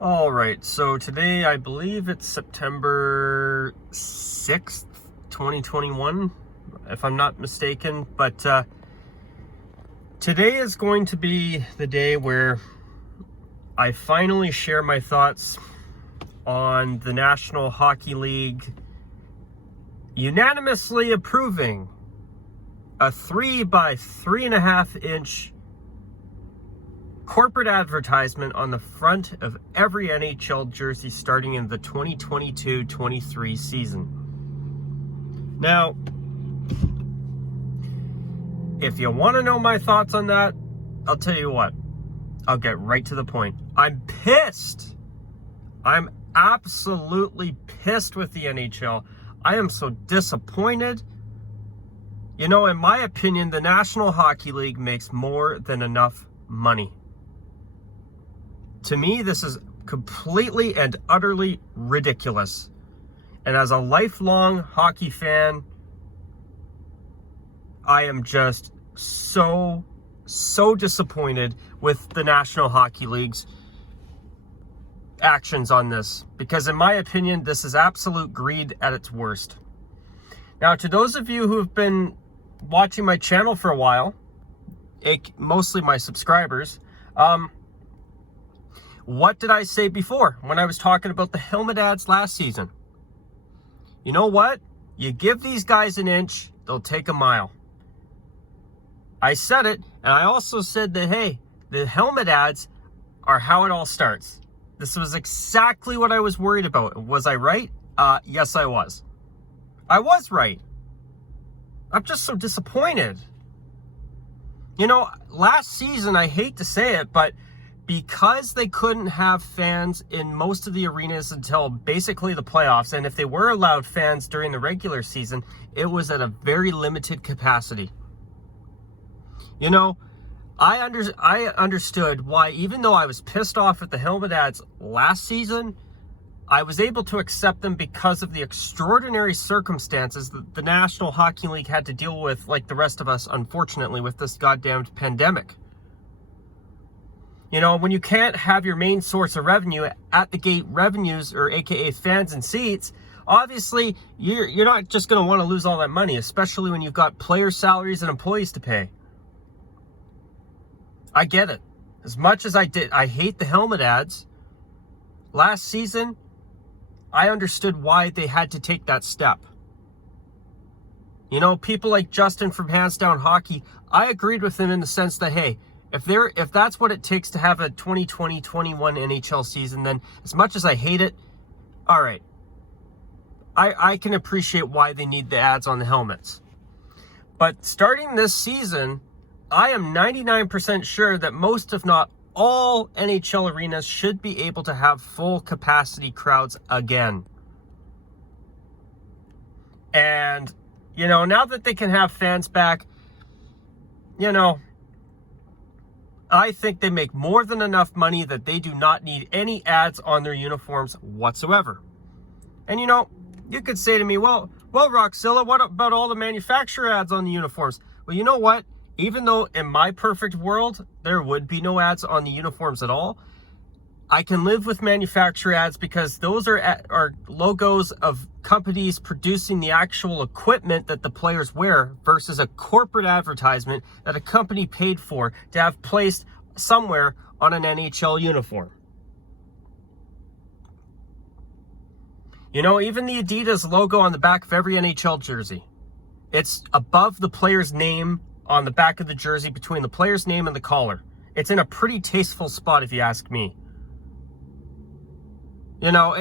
All right, so today I believe it's September 6th, 2021, if I'm not mistaken. But today is going to be the day where I finally share my thoughts on the National Hockey League unanimously approving a 3 by 3.5 inch corporate advertisement on the front of every NHL jersey starting in the 2022-23 season. Now, if you want to know my thoughts on that, I'll tell you what. I'll get right to the point. I'm pissed. I'm absolutely pissed with the NHL. I am so disappointed. You know, in my opinion, the National Hockey League makes more than enough money. To me, this is completely and utterly ridiculous. And as a lifelong hockey fan, I am just so disappointed with the National Hockey League's actions on this. Because in my opinion, this is absolute greed at its worst. Now, to those of you who have been watching my channel for a while, mostly my subscribers, what did I say before when I was talking about the helmet ads last season? You know what? You give these guys an inch, they'll take a mile. I said it, and I also said that, hey, the helmet ads are how it all starts. This was exactly what I was worried about. Was I right? Yes, I was. I was right. I'm just so disappointed. You know, last season, I hate to say it, but because they couldn't have fans in most of the arenas until basically the playoffs, and if they were allowed fans during the regular season, it was at a very limited capacity. You know, I understood why, even though I was pissed off at the helmet ads last season, I was able to accept them because of the extraordinary circumstances that the National Hockey League had to deal with, like the rest of us, unfortunately, with this goddamned pandemic. You know, when you can't have your main source of revenue at the gate revenues, or AKA fans and seats, obviously you're not just going to want to lose all that money, especially when you've got player salaries and employees to pay. I get it. As much as I hate the helmet ads. Last season, I understood why they had to take that step. You know, people like Justin from Hands Down Hockey, I agreed with him in the sense that, hey, if that's what it takes to have a 2020-21 NHL season, then as much as I hate it, all right. I can appreciate why they need the ads on the helmets. But starting this season, I am 99% sure that most, if not all, NHL arenas should be able to have full capacity crowds again. And, you know, now that they can have fans back, you know, I think they make more than enough money that they do not need any ads on their uniforms whatsoever. And, you know, you could say to me, well, Roxilla, what about all the manufacturer ads on the uniforms? Well, you know what? Even though in my perfect world, there would be no ads on the uniforms at all, I can live with manufacturer ads because those are logos of companies producing the actual equipment that the players wear versus a corporate advertisement that a company paid for to have placed somewhere on an NHL uniform. You know, even the Adidas logo on the back of every NHL jersey, it's above the player's name on the back of the jersey, between the player's name and the collar. It's in a pretty tasteful spot, if you ask me. You know,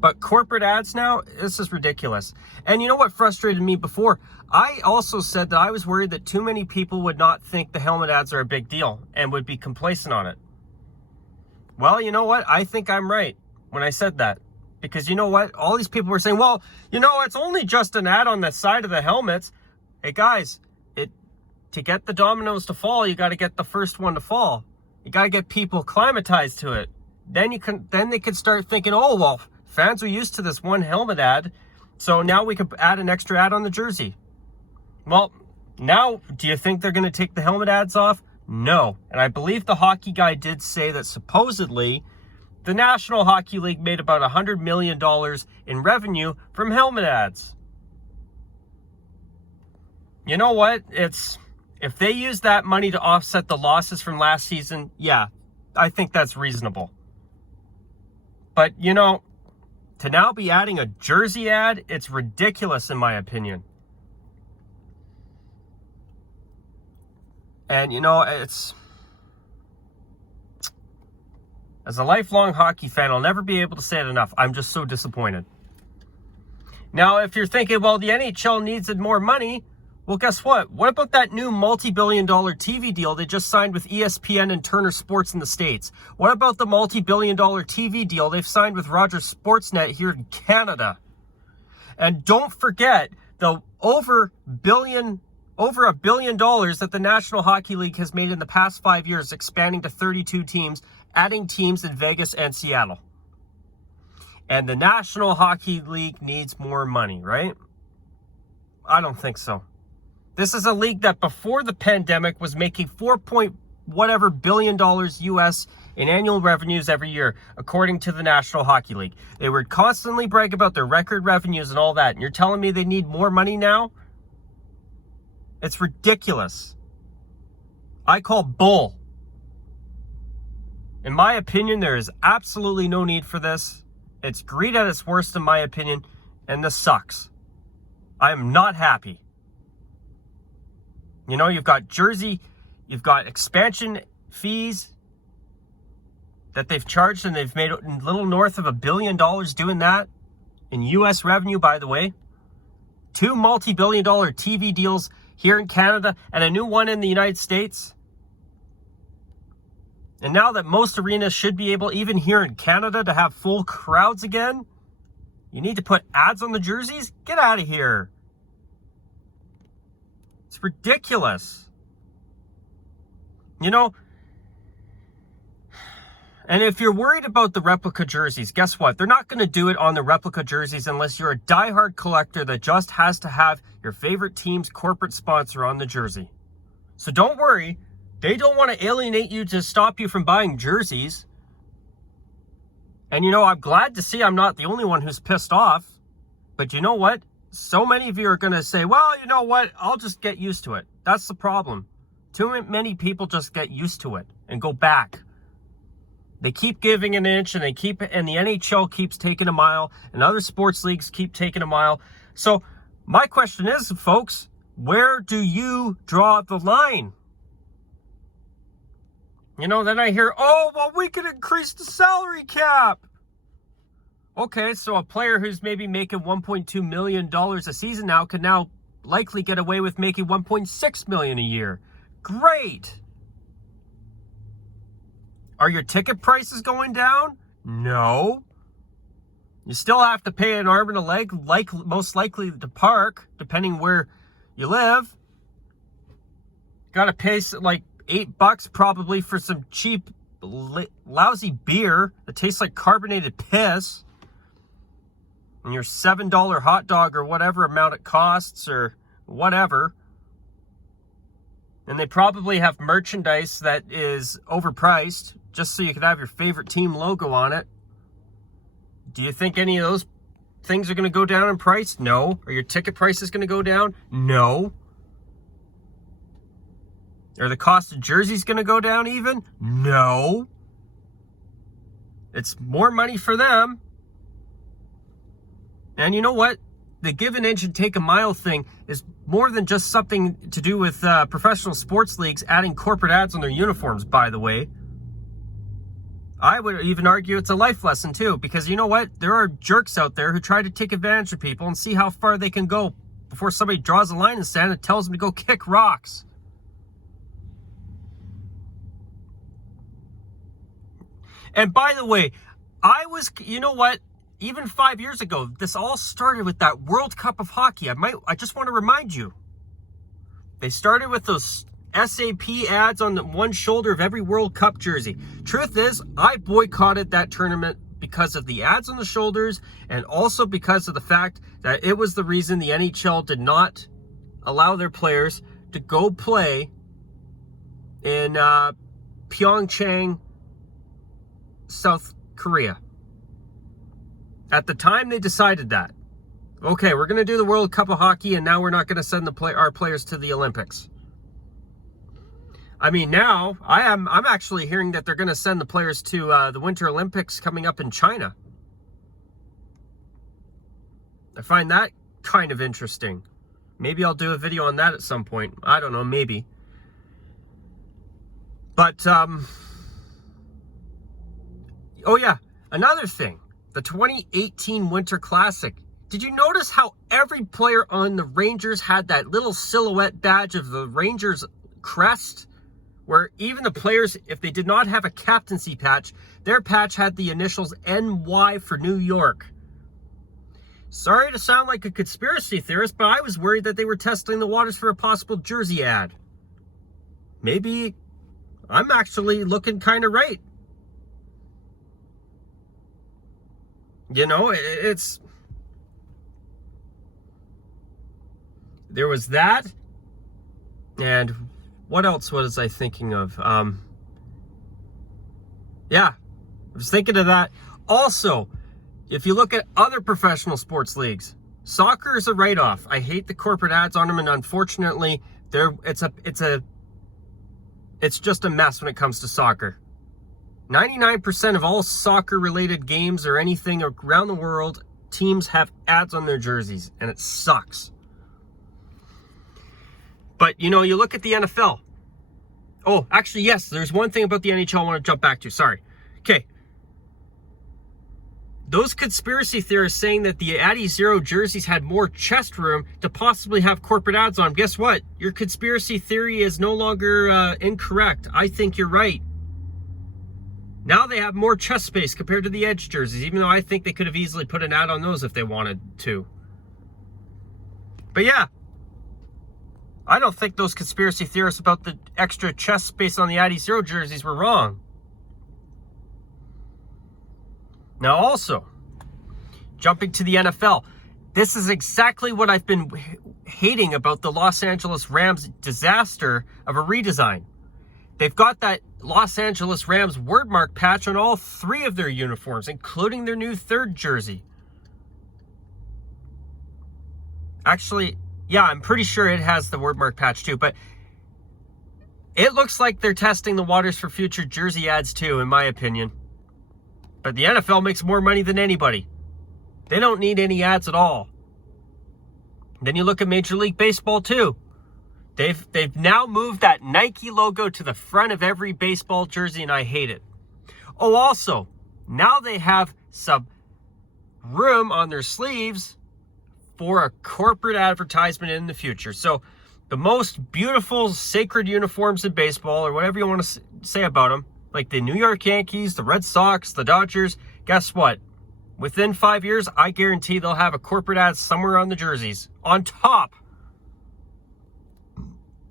but corporate ads now, this is ridiculous. And you know what frustrated me before? I also said that I was worried that too many people would not think the helmet ads are a big deal and would be complacent on it. Well, you know what? I think I'm right when I said that. Because you know what? All these people were saying, well, you know, it's only just an ad on the side of the helmets. Hey, guys, to get the dominoes to fall, you got to get the first one to fall. You got to get people acclimatized to it. Then they can start thinking, oh, well, fans are used to this one helmet ad, so now we could add an extra ad on the jersey. Well, now, do you think they're going to take the helmet ads off? No. And I believe the hockey guy did say that supposedly the National Hockey League made about $100 million in revenue from helmet ads. You know what? If they use that money to offset the losses from last season, yeah, I think that's reasonable. But, you know, to now be adding a jersey ad, it's ridiculous in my opinion. And, you know, as a lifelong hockey fan, I'll never be able to say it enough. I'm just so disappointed. Now, if you're thinking, well, the NHL needs more money, well, guess what? What about that new multi-billion-dollar TV deal they just signed with ESPN and Turner Sports in the States? What about the multi-billion-dollar TV deal they've signed with Rogers Sportsnet here in Canada? And don't forget the over $1 billion that the National Hockey League has made in the past 5 years, expanding to 32 teams, adding teams in Vegas and Seattle. And the National Hockey League needs more money, right? I don't think so. This is a league that before the pandemic was making $4 billion US in annual revenues every year, according to the National Hockey League. They would constantly brag about their record revenues and all that. And you're telling me they need more money now? It's ridiculous. I call bull. In my opinion, there is absolutely no need for this. It's greed at its worst, in my opinion, and this sucks. I am not happy. You know, you've got jersey, you've got expansion fees that they've charged, and they've made a little north of $1 billion doing that in U.S. revenue, by the way. 2 multi-billion-dollar TV deals here in Canada and a new one in the United States. And now that most arenas should be able, even here in Canada, to have full crowds again, you need to put ads on the jerseys? Get out of here. It's ridiculous. You know, and if you're worried about the replica jerseys, guess what? They're not going to do it on the replica jerseys unless you're a diehard collector that just has to have your favorite team's corporate sponsor on the jersey. So don't worry. They don't want to alienate you to stop you from buying jerseys. And you know, I'm glad to see I'm not the only one who's pissed off. But you know what? So many of you are going to say, well, you know what? I'll just get used to it. That's the problem. Too many people just get used to it and go back. They keep giving an inch and the NHL keeps taking a mile and other sports leagues keep taking a mile. So my question is, folks, where do you draw the line? You know, then I hear, oh, well, we could increase the salary cap. Okay, so a player who's maybe making $1.2 million a season now can now likely get away with making $1.6 million a year. Great. Are your ticket prices going down? No. You still have to pay an arm and a leg, most likely to park, depending where you live. Got to pay like $8 probably for some cheap, lousy beer that tastes like carbonated piss. And your $7 hot dog or whatever amount it costs or whatever. And they probably have merchandise that is overpriced just so you can have your favorite team logo on it. Do you think any of those things are going to go down in price? No. Are your ticket prices going to go down? No. Are the cost of jerseys going to go down even? No. It's more money for them. And you know what? The give an inch and take a mile thing is more than just something to do with professional sports leagues adding corporate ads on their uniforms, by the way. I would even argue it's a life lesson too, because you know what? There are jerks out there who try to take advantage of people and see how far they can go before somebody draws a line in the sand and tells them to go kick rocks. And by the way, you know what? Even 5 years ago, this all started with that World Cup of Hockey. I just want to remind you. They started with those SAP ads on the one shoulder of every World Cup jersey. Truth is, I boycotted that tournament because of the ads on the shoulders and also because of the fact that it was the reason the NHL did not allow their players to go play in Pyeongchang, South Korea. At the time they decided that, okay, we're going to do the World Cup of Hockey, and now we're not going to send our players to the Olympics. I mean, now I'm actually hearing that they're going to send the players to the Winter Olympics coming up in China. I find that kind of interesting. Maybe I'll do a video on that at some point. I don't know, maybe. But, oh yeah, another thing. The 2018 Winter Classic. Did you notice how every player on the Rangers had that little silhouette badge of the Rangers crest? Where even the players, if they did not have a captaincy patch, their patch had the initials NY for New York. Sorry to sound like a conspiracy theorist, but I was worried that they were testing the waters for a possible jersey ad. Maybe I'm actually looking kind of right. You know, it's... There was that, and what else was I thinking of? Yeah, I was thinking of that. Also, if you look at other professional sports leagues, soccer is a write-off. I hate the corporate ads on them, and unfortunately, it's just a mess when it comes to soccer. 99% of all soccer-related games or anything around the world, teams have ads on their jerseys, and it sucks. But, you know, you look at the NFL. Oh, actually, yes, there's one thing about the NHL I want to jump back to. Sorry. Okay. Those conspiracy theorists saying that the Addy Zero jerseys had more chest room to possibly have corporate ads on them. Guess what? Your conspiracy theory is no longer incorrect. I think you're right. Now they have more chest space compared to the Edge jerseys, even though I think they could have easily put an ad on those if they wanted to. But yeah, I don't think those conspiracy theorists about the extra chest space on the Addy Zero jerseys were wrong. Now also, jumping to the NFL, this is exactly what I've been hating about the Los Angeles Rams disaster of a redesign. They've got that Los Angeles Rams wordmark patch on all 3 of their uniforms, including their new 3rd jersey. Actually, yeah, I'm pretty sure it has the wordmark patch too, but it looks like they're testing the waters for future jersey ads too, in my opinion. But the NFL makes more money than anybody. They don't need any ads at all. Then you look at Major League Baseball too. They've now moved that Nike logo to the front of every baseball jersey, and I hate it. Oh, also, now they have some room on their sleeves for a corporate advertisement in the future. So the most beautiful sacred uniforms in baseball, or whatever you want to say about them, like the New York Yankees, the Red Sox, the Dodgers, guess what? Within 5 years, I guarantee they'll have a corporate ad somewhere on the jerseys. On top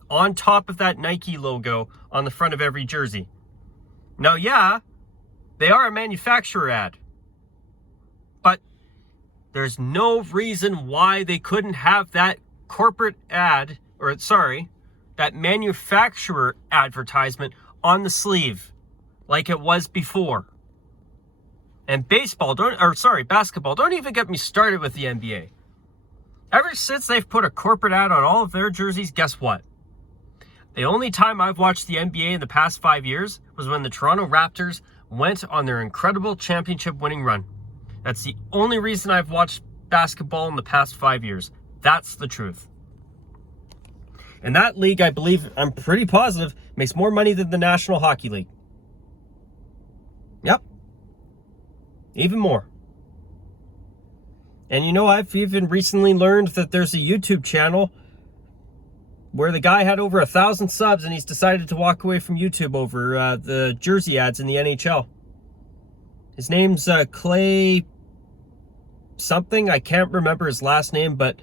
of that Nike logo on the front of every jersey. Now, yeah, they are a manufacturer ad. But there's no reason why they couldn't have that corporate ad, that manufacturer advertisement on the sleeve like it was before. And basketball, don't even get me started with the NBA. Ever since they've put a corporate ad on all of their jerseys, guess what? The only time I've watched the NBA in the past 5 years was when the Toronto Raptors went on their incredible championship winning run. That's the only reason I've watched basketball in the past 5 years. That's the truth. And that league, I believe, I'm pretty positive, makes more money than the National Hockey League. Yep. Even more. And you know, I've even recently learned that there's a YouTube channel where the guy had over 1,000 subs and he's decided to walk away from YouTube over the jersey ads in the NHL. His name's Clay something. I can't remember his last name, but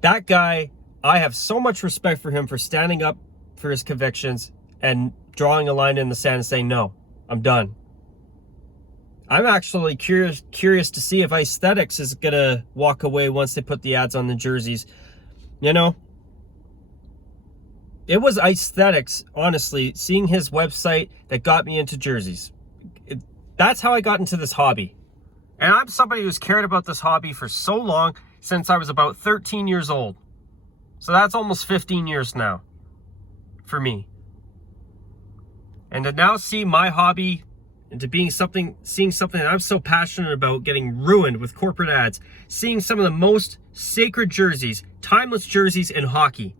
that guy, I have so much respect for him for standing up for his convictions and drawing a line in the sand and saying, no, I'm done. I'm actually curious to see if Aesthetics is going to walk away once they put the ads on the jerseys. You know, it was Aesthetics, honestly, seeing his website that got me into jerseys. That's how I got into this hobby. And I'm somebody who's cared about this hobby for so long, since I was about 13 years old. So that's almost 15 years now for me. And to now see my hobby into seeing something that I'm so passionate about getting ruined with corporate ads, seeing some of the most sacred jerseys, timeless jerseys in hockey,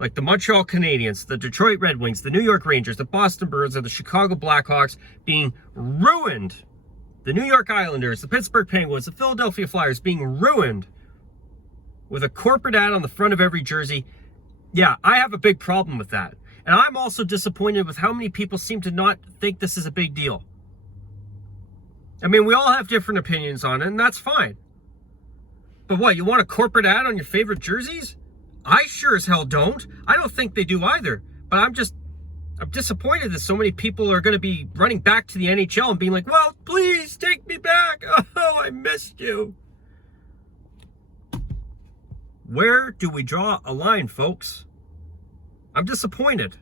like the Montreal Canadiens, the Detroit Red Wings, the New York Rangers, the Boston Bruins, and the Chicago Blackhawks being ruined. The New York Islanders, the Pittsburgh Penguins, the Philadelphia Flyers being ruined with a corporate ad on the front of every jersey. Yeah, I have a big problem with that. And I'm also disappointed with how many people seem to not think this is a big deal. I mean, we all have different opinions on it, and that's fine. But what, you want a corporate ad on your favorite jerseys? I sure as hell don't. I don't think they do either. But I'm disappointed that so many people are going to be running back to the NHL and being like, well, please take me back. Oh, I missed you. Where do we draw a line, folks? I'm disappointed.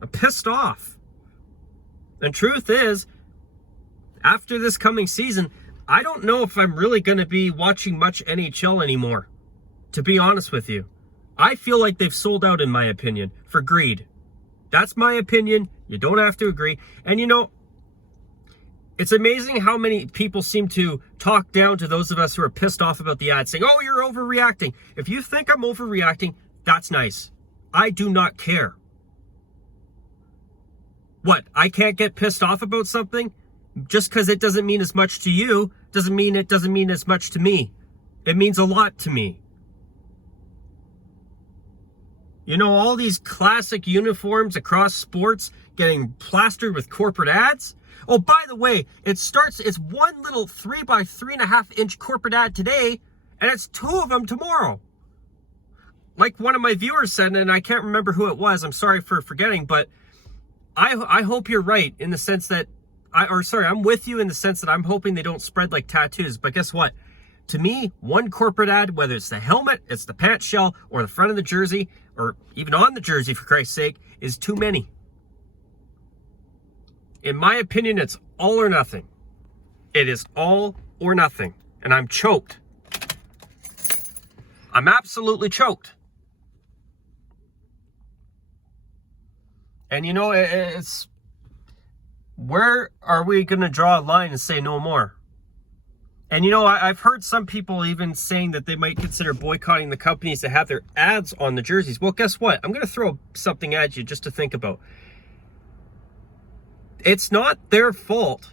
I'm pissed off. And truth is, after this coming season, I don't know if I'm really going to be watching much NHL anymore, to be honest with you. I feel like they've sold out, in my opinion, for greed. That's my opinion. You don't have to agree. And you know, it's amazing how many people seem to talk down to those of us who are pissed off about the ad, saying, oh, you're overreacting. If you think I'm overreacting, that's nice. I do not care. What, I can't get pissed off about something? Just because it doesn't mean as much to you, doesn't mean it doesn't mean as much to me. It means a lot to me. You know, all these classic uniforms across sports getting plastered with corporate ads. Oh, by the way, it's one little 3 by 3.5 inch corporate ad today, and it's 2 of them tomorrow. Like one of my viewers said, and I can't remember who it was, I'm sorry for forgetting, but I hope you're right in the sense that, I'm with you in the sense that I'm hoping they don't spread like tattoos. But guess what? To me, one corporate ad, whether it's the helmet, it's the pant shell, or the front of the jersey, or even on the jersey, for Christ's sake, is too many. In my opinion, it's all or nothing. It is all or nothing. And I'm choked. I'm absolutely choked. And you know, it's... where are we going to draw a line and say no more? And you know, I've heard some people even saying that they might consider boycotting the companies that have their ads on the jerseys. Well, guess what? I'm going to throw something at you just to think about. It's not their fault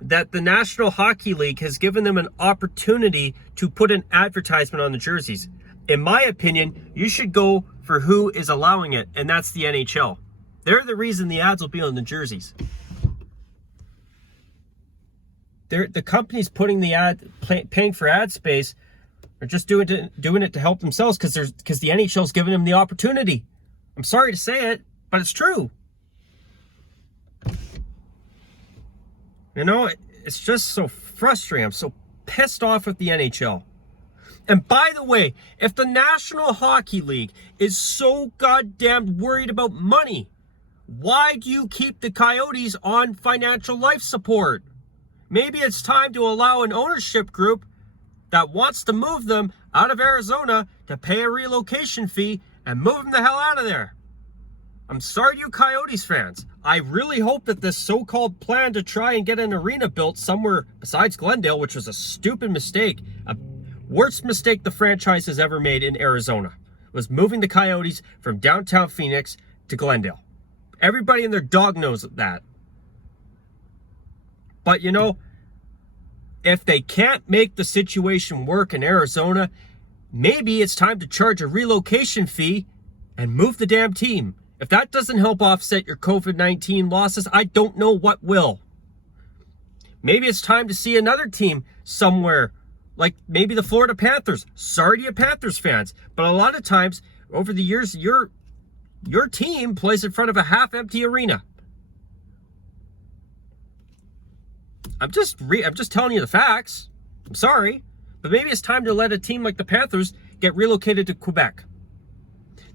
that the National Hockey League has given them an opportunity to put an advertisement on the jerseys. In my opinion, you should go for who is allowing it, and that's the NHL. They're the reason the ads will be on the jerseys. The companies putting the ad, paying for ad space, are just doing it to help themselves because the NHL's giving them the opportunity. I'm sorry to say it, but it's true. You know, it's just so frustrating. I'm so pissed off with the NHL. And by the way, if the National Hockey League is so goddamn worried about money, why do you keep the Coyotes on financial life support? Maybe it's time to allow an ownership group that wants to move them out of Arizona to pay a relocation fee and move them the hell out of there. I'm sorry, you Coyotes fans. I really hope that this so-called plan to try and get an arena built somewhere besides Glendale, which was a stupid mistake, a worst mistake the franchise has ever made in Arizona, was moving the Coyotes from downtown Phoenix to Glendale. Everybody and their dog knows that. But you know, if they can't make the situation work in Arizona, maybe it's time to charge a relocation fee and move the damn team. If that doesn't help offset your COVID-19 losses, I don't know what will. Maybe it's time to see another team somewhere, like maybe the Florida Panthers. Sorry to you Panthers fans, but a lot of times over the years, your team plays in front of a half-empty arena. I'm just telling you the facts. I'm sorry, but maybe it's time to let a team like the Panthers get relocated to Quebec.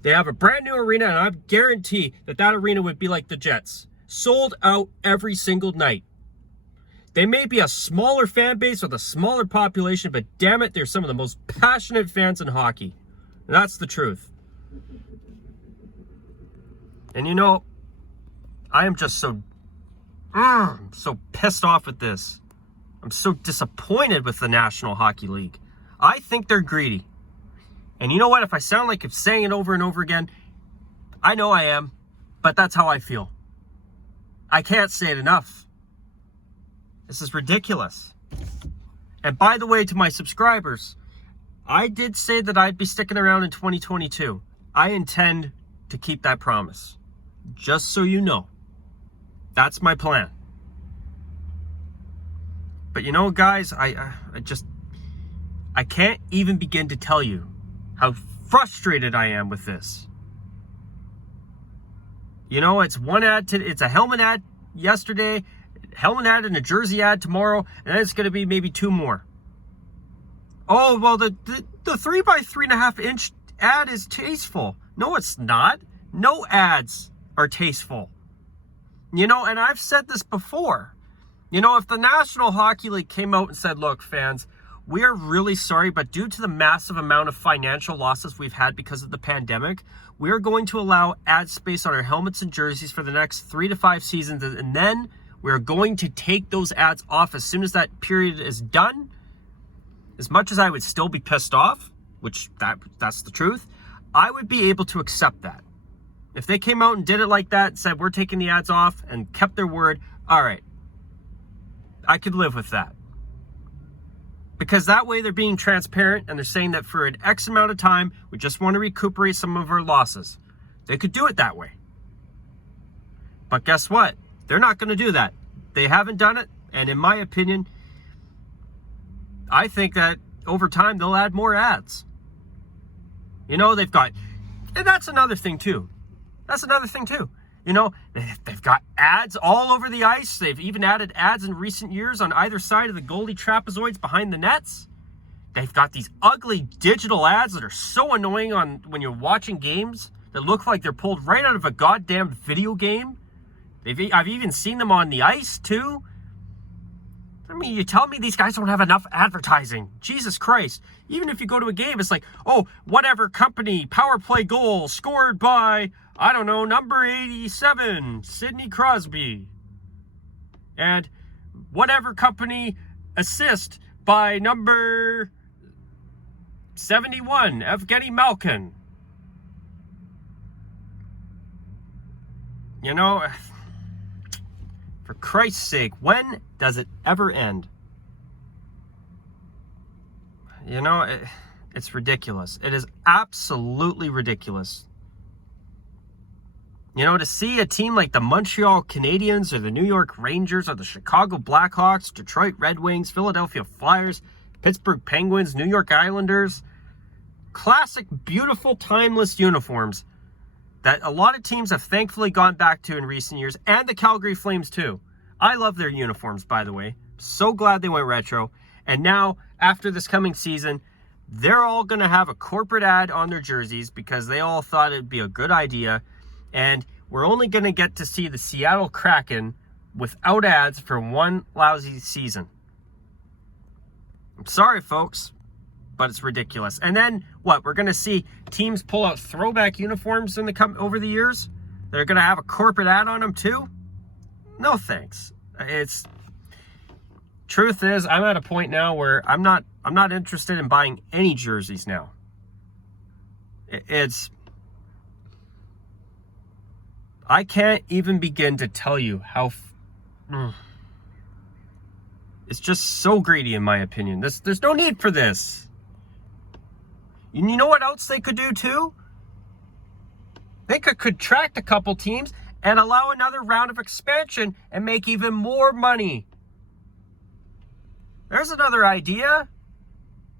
They have a brand new arena, and I guarantee that arena would be like the Jets, sold out every single night. They may be a smaller fan base with a smaller population, but damn it, they're some of the most passionate fans in hockey. And that's the truth. And you know, I am just so pissed off with this. I'm so disappointed with the National Hockey League. I think they're greedy. And you know what? If I sound like I'm saying it over and over again, I know I am, but that's how I feel. I can't say it enough. This is ridiculous. And by the way, to my subscribers, I did say that I'd be sticking around in 2022. I intend to keep that promise. Just so you know. That's my plan. But you know, guys, I can't even begin to tell you how frustrated I am with this. You know, it's it's a helmet ad yesterday, helmet ad and a jersey ad tomorrow, and then it's going to be maybe 2 more. Oh, well, the 3 by 3.5 inch ad is tasteful. No, it's not. No ads are tasteful. You know, and I've said this before. You know, if the National Hockey League came out and said, look, fans, we are really sorry, but due to the massive amount of financial losses we've had because of the pandemic, we are going to allow ad space on our helmets and jerseys for the next 3 to 5 seasons, and then we're going to take those ads off as soon as that period is done. As much as I would still be pissed off, which that's the truth, I would be able to accept that. If they came out and did it like that and said, we're taking the ads off and kept their word, all right, I could live with that. Because that way they're being transparent and they're saying that for an X amount of time, we just want to recuperate some of our losses. They could do it that way. But guess what? They're not going to do that. They haven't done it. And in my opinion, I think that over time they'll add more ads. You know, and that's another thing too. You know, they've got ads all over the ice. They've even added ads in recent years on either side of the goalie trapezoids behind the nets. They've got these ugly digital ads that are so annoying when you're watching games that look like they're pulled right out of a goddamn video game. I've even seen them on the ice too. I mean, you tell me these guys don't have enough advertising. Jesus Christ. Even if you go to a game, it's like, oh, whatever company, power play goal scored by, I don't know, number 87, Sidney Crosby. And whatever company assist by number 71, Evgeny Malkin. You know, for Christ's sake, when does it ever end? You know, it's ridiculous. It is absolutely ridiculous. You know, to see a team like the Montreal Canadiens or the New York Rangers or the Chicago Blackhawks, Detroit Red Wings, Philadelphia Flyers, Pittsburgh Penguins, New York Islanders, classic, beautiful, timeless uniforms that a lot of teams have thankfully gone back to in recent years, and the Calgary Flames too. I love their uniforms, by the way. So glad they went retro. And now, after this coming season, they're all going to have a corporate ad on their jerseys because they all thought it'd be a good idea. And we're only going to get to see the Seattle Kraken without ads for one lousy season. I'm sorry, folks, but it's ridiculous. And then, what? We're going to see teams pull out throwback uniforms over the years? They're going to have a corporate ad on them, too? No thanks. Truth is, I'm at a point now where I'm not interested in buying any jerseys now. I can't even begin to tell you how it's just so greedy in my opinion. There's no need for this. And you know what else they could do too? They could contract a couple teams and allow another round of expansion and make even more money. There's another idea.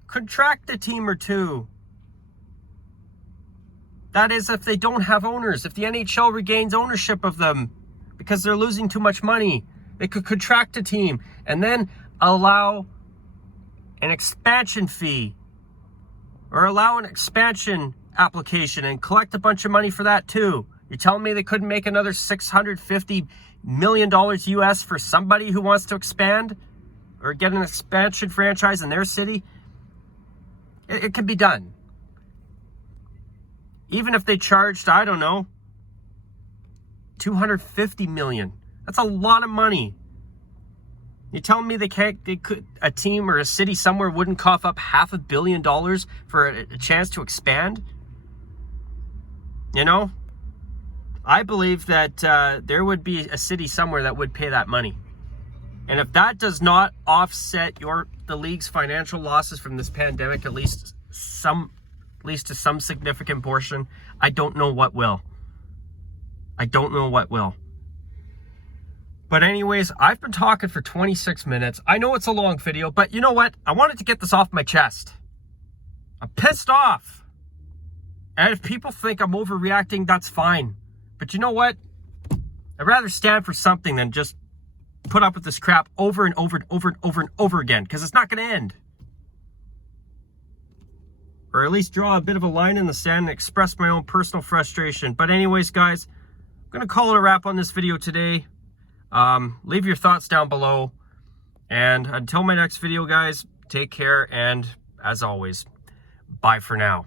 Contract a team or two. That is, if they don't have owners. If the NHL regains ownership of them because they're losing too much money, they could contract a team and then allow an expansion fee or allow an expansion application and collect a bunch of money for that too. You're telling me they couldn't make another $650 million US for somebody who wants to expand? or get an expansion franchise in their city, it can be done. Even if they charged, I don't know, $250 million. That's a lot of money. You telling me a team or a city somewhere wouldn't cough up $500 million for a chance to expand? You know, I believe that there would be a city somewhere that would pay that money. And if that does not offset the league's financial losses from this pandemic, at least to some significant portion, I don't know what will. I don't know what will. But anyways, I've been talking for 26 minutes. I know it's a long video, but you know what? I wanted to get this off my chest. I'm pissed off. And if people think I'm overreacting, that's fine. But you know what? I'd rather stand for something than just put up with this crap over and over and over and over and over again, because it's not going to end. Or at least draw a bit of a line in the sand and express my own personal frustration. But anyways, guys, I'm going to call it a wrap on this video today. Leave your thoughts down below. And until my next video, guys, take care. And as always, bye for now.